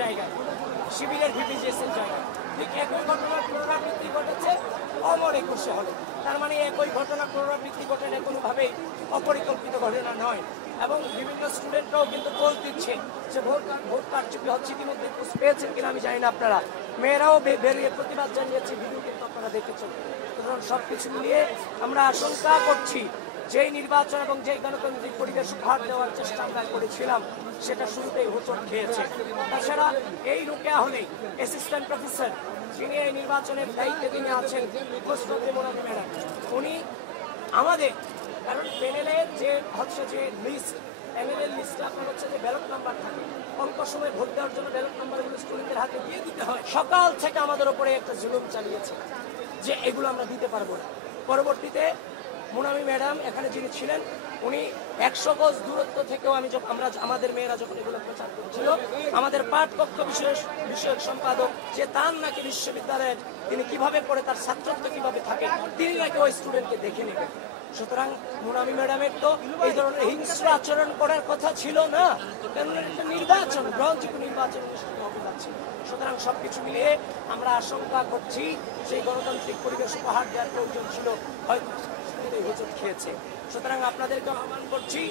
জায়গায়, শিবিরের ভিপিজিএসের জায়গায় ঠিক একই ঘটনার পুনরাবৃত্তি ঘটেছে অমর 21 হলে। তার মানে একই ঘটনা পুনরাবৃত্তি ঘটে না, কোনোভাবেই অপরিকল্পিত ঘটনা নয়। এবং বিভিন্ন স্টুডেন্টরাও কিন্তু পোস্ট দিচ্ছে যে ভোট কারচুপি হচ্ছে। ইতিমধ্যে পোস্ট পেয়েছেন কিনা আমি জানি না আপনারা, মেয়েরাও বেরিয়ে প্রতিবাদ জানিয়েছে, ভিডিও কিন্তু আপনারা দেখেছেন। সুতরাং সবকিছু মিলিয়ে আমরা আশঙ্কা করছি যেই নির্বাচন এবং যেই গণতান্ত্রিক পরিবেশ উপহার দেওয়ার চেষ্টা আমরা করেছিলাম সেটা শুরুতেই হোঁচট খেয়েছে। তাছাড়া এই রোকেয়া হলে অ্যাসিস্ট্যান্ট প্রফেসর যিনি এই নির্বাচনের দায়িত্বে তিনি আছেন, মুখ্যমন্ত্রী মোনামি ম্যাডাম, উনি আমাদের, কারণ প্যানেলের যে হচ্ছে যে লিস্ট, প্যানেলের লিস্টে আপনার হচ্ছে যে ব্যালট নাম্বার থাকে, অল্প সময় ভোট দেওয়ার জন্য ব্যালট নাম্বারগুলো স্টুডেন্টের হাতে দিয়ে দিতে হয়। সকাল থেকে আমাদের উপরে একটা জুলুম চালিয়েছে যে এগুলো আমরা দিতে পারবো না। পরবর্তীতে মোনামি ম্যাডাম এখানে যিনি ছিলেন, উনি 100 গজ দূরত্ব থেকেও আমরা আমাদের মেয়েরা যখন এগুলো প্রচার করছিল, আমাদের পাঠকক্ষ বিষয়ক সম্পাদক যে তার নাকি বিশ্ববিদ্যালয়ের তিনি কিভাবে পড়ে, তার ছাত্রত্ব কিভাবে থাকে, তিনি নাকি ওই স্টুডেন্টকে দেখে নেবেন। সুতরাং মোনামি ম্যাডামের তো এই ধরনের হিংস্র আচরণ করার কথা ছিল না, কারণ একটা নির্বাচন, গ্রহণযোগ্য নির্বাচন অনুষ্ঠিত হতে যাচ্ছে। সুতরাং সবকিছু মিলিয়ে আমরা আশঙ্কা করছি সেই গণতান্ত্রিক পরিবেশ উপহার দেওয়ার প্রয়োজন ছিল, হয়তো হোঁচট খেয়েছে। সুতরাং আপনাদেরকে আহ্বান করছি,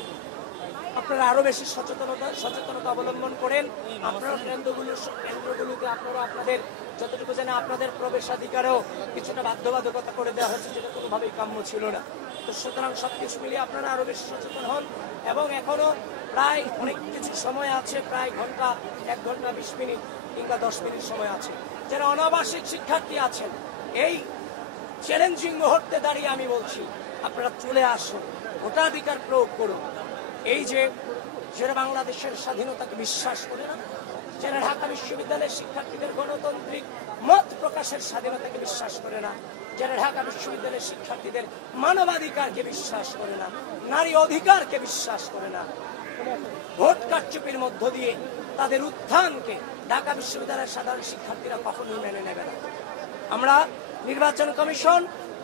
আপনারা আরো বেশি সচেতনতা অবলম্বন করেন। আপনারা কেন্দ্রগুলোতে আপনারা আপনাদের যতটুকু জানে আপনাদের প্রবেশাধিকারেও কিছুটা বাধ্যবাধকতা করে দেওয়া হচ্ছে, যেটা কোনোভাবেই কাম্য ছিল না। তো সুতরাং সবকিছু মিলিয়ে আপনারা আরো বেশি সচেতন হন। এবং এখনো প্রায় অনেক কিছু সময় আছে, প্রায় 1 ঘন্টা 20 মিনিট কিংবা 10 মিনিট সময় আছে। যারা অনাবাসিক শিক্ষার্থী আছেন, এই চ্যালেঞ্জিং মুহূর্তে দাঁড়িয়ে আমি বলছি আপনারা চলে আসুন, ভোটাধিকার প্রয়োগ করুন। এই যে যারা বাংলাদেশের স্বাধীনতাকে বিশ্বাস করে না, যারা ঢাকা বিশ্ববিদ্যালয়ের শিক্ষার্থীদের গণতান্ত্রিক মত প্রকাশের স্বাধীনতাকে বিশ্বাস করে না, যারা ঢাকা বিশ্ববিদ্যালয়ের শিক্ষার্থীদের মানবাধিকারকে বিশ্বাস করে না, নারী অধিকারকে বিশ্বাস করে না, ভোট কারচুপির মধ্য দিয়ে তাদের উত্থানকে ঢাকা বিশ্ববিদ্যালয়ের সাধারণ শিক্ষার্থীরা কখনোই মেনে নেবে না। আমরা নির্বাচন কমিশন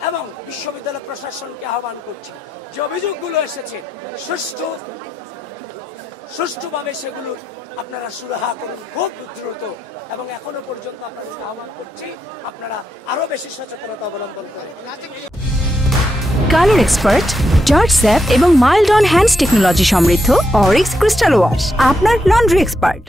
এবং বিশ্ববিদ্যালয় প্রশাসনকে আহ্বান করছি, যে অভিযোগগুলো এসেছে সুষ্ঠুভাবে সেগুলো আপনারা সুরাহা করুন খুব দ্রুত। এবং এখনো পর্যন্ত আপনাদের আহ্বান করছি আপনারা আরো বেশি সচেতনতা অবলম্বন করেন। কালার এক্সপার্ট, জর্জ স্যাপ এবং মাইল্ড অন হ্যান্ডস টেকনোলজি সমৃদ্ধ অরিক্স ক্রিস্টাল ওয়াশ আপনার লন্ড্রি এক্সপার্ট।